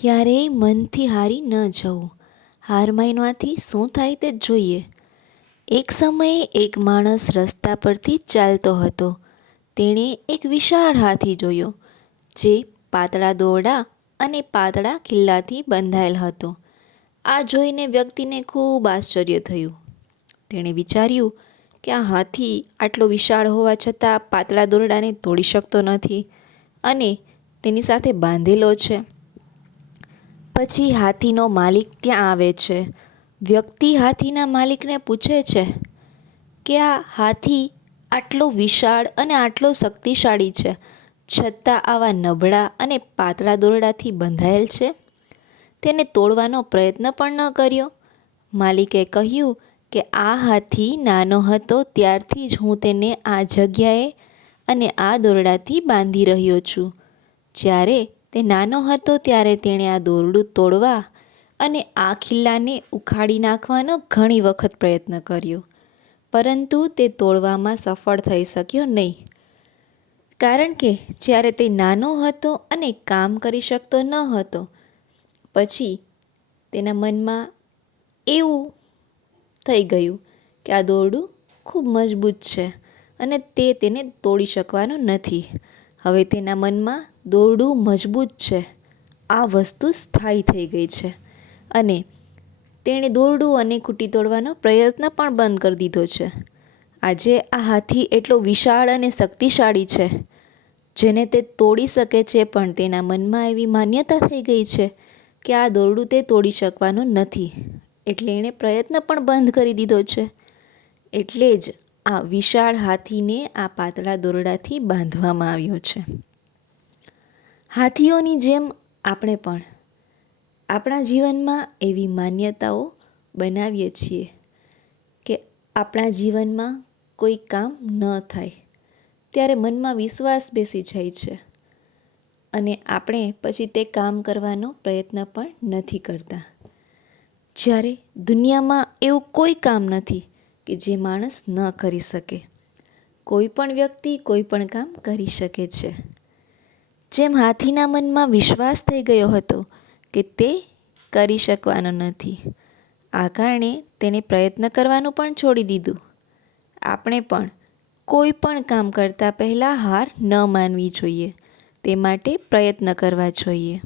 ક્યારેય મનથી હારી ન જવું. હાર માનવાથી શું થાય તે જોઈએ. એક સમયે એક માણસ રસ્તા પરથી ચાલતો હતો. તેણે એક વિશાળ હાથી જોયો, જે પાતળા દોરડા અને પાતળા કિલ્લાથી બંધાયેલ હતો. આ જોઈને વ્યક્તિને ખૂબ આશ્ચર્ય થયું. તેણે વિચાર્યું કે આ હાથી આટલો વિશાળ હોવા છતાં પાતળા દોરડાને તોડી શકતો નથી અને તેની સાથે બાંધેલો છે. પછી હાથીનો માલિક ત્યાં આવે છે. વ્યક્તિ હાથીના માલિકને પૂછે છે કે આ હાથી આટલો વિશાળ અને આટલો શક્તિશાળી છે, છતાં આવા નબળા અને પાતળા દોરડાથી બંધાયેલ છે? તેને તોડવાનો પ્રયત્ન પણ ન કર્યો. માલિકે કહ્યું કે આ હાથી નાનો હતો, ત્યારથી જ હું તેને આ જગ્યાએ અને આ દોરડાથી બાંધી રહ્યો છું. જ્યારે તે નાનો હતો ત્યારે તેણે આ દોરડું તોડવા અને આ ખિલ્લાને ઉખાડી નાખવાનો ઘણી વખત પ્રયત્ન કર્યો. પરંતુ તે તોડવામાં સફળ થઈ શક્યો નહીં. કારણ કે જ્યારે તે નાનો હતો અને કામ કરી શકતો ન હતો, પછી તેના મનમાં એવું થઈ ગયું કે આ દોરડું ખૂબ મજબૂત છે અને તે તેને તોડી શકવાનું નથી. હવે તેના મનમાં દોરડું મજબૂત છે. આ વસ્તુ સ્થાયી થઈ ગઈ છે. અને તેણે દોરડું અને ખૂટી તોડવાનો પ્રયત્ન પણ બંધ કરી દીધો છે. આજે આ હાથી એટલો વિશાળ અને શક્તિશાળી છે, જેને તે તોડી શકે છે, પણ તેના મનમાં એવી માન્યતા થઈ ગઈ છે કે આ દોરડું તે તોડી શકવાનું નથી. એટલે એણે પ્રયત્ન પણ બંધ કરી દીધો છે. એટલે જ આ વિશાળ હાથીને આ પાતળા દોરડાથી બાંધવામાં આવ્યો છે. હાથીઓની જેમ આપણે પણ આપણા જીવનમાં એવી માન્યતાઓ બનાવીએ છીએ કે આપણા જીવનમાં કોઈ કામ ન થાય, ત્યારે મનમાં વિશ્વાસ બેસી જાય છે અને આપણે પછી તે કામ કરવાનો પ્રયત્ન પણ નથી કરતા. જ્યારે દુનિયામાં એવું કોઈ કામ નથી કે જે માણસ ન કરી શકે. કોઈ પણ વ્યક્તિ કોઈ પણ કામ કરી શકે છે. જેમ હાથીના મનમાં વિશ્વાસ થઈ ગયો હતો કે તે કરી શકવાનો નથી. આ કારણે તેને પ્રયત્ન કરવાનું પણ છોડી દીધું. આપણે પણ કોઈ પણ કામ કરતાં પહેલાં હાર ન માનવી જોઈએ. તે માટે પ્રયત્ન કરવા જોઈએ.